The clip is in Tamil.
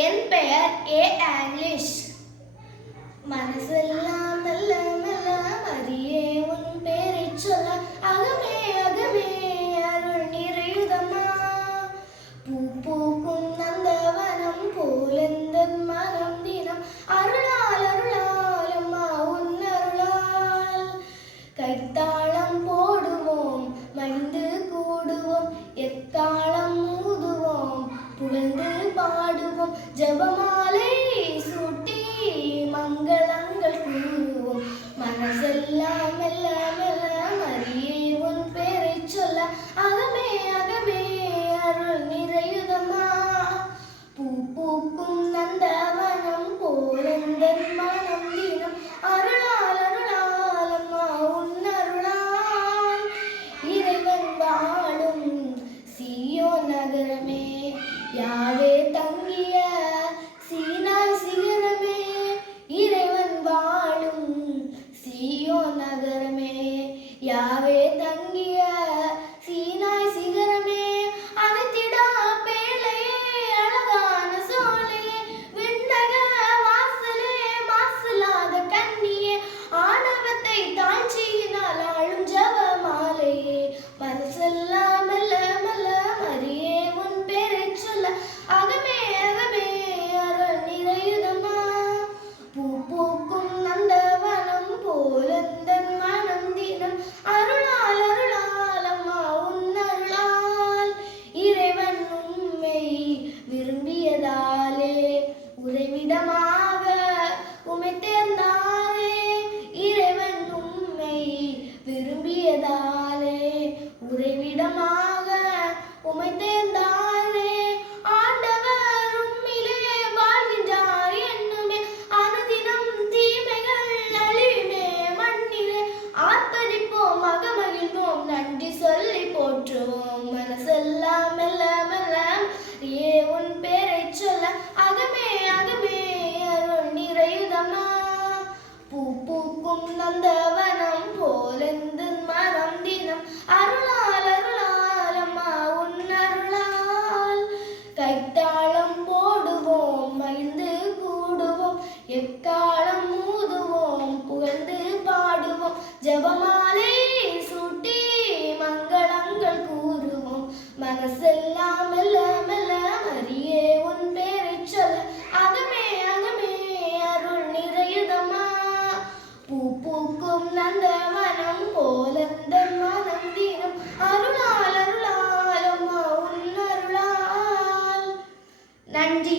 என் பெயர் ஏ ஆங்கிலிஷ் மனசெல்லாம் பாடுவோம் ஜபமாலை சூட்டி மங்களங்கள் கூறுவோம். மனசெல்லாம் மெல்ல மெல்ல மரியே உன் பேரை சொல்ல அகமே அகமே அருள் நிறையுதமா பூ பூக்கும் நந்தவனம் போலந்த மனம் தினம். அருளால் அருளால் அம்மா உன் அருளால். இறைவன் வாழும் சியோ நகரமே. யாவே தங்க தங்கிய சீனாய் சிகரமே இறைவன் வாழும் சீயோ நகரமே யாவே ஜபமாலை சூட்டி மங்களங்கள் கூறுவோம் மனசெல்லாம் மெல்ல மெல்ல அறியே உன் பேரை சொல்ல அகமே அகமே அருள் நிறையுதம்மா பூ பூக்கும் நந்த மனம் போலந்த மனம் தினம் அருளால் அருளால் அம்மா உன் அருளால் நன்றி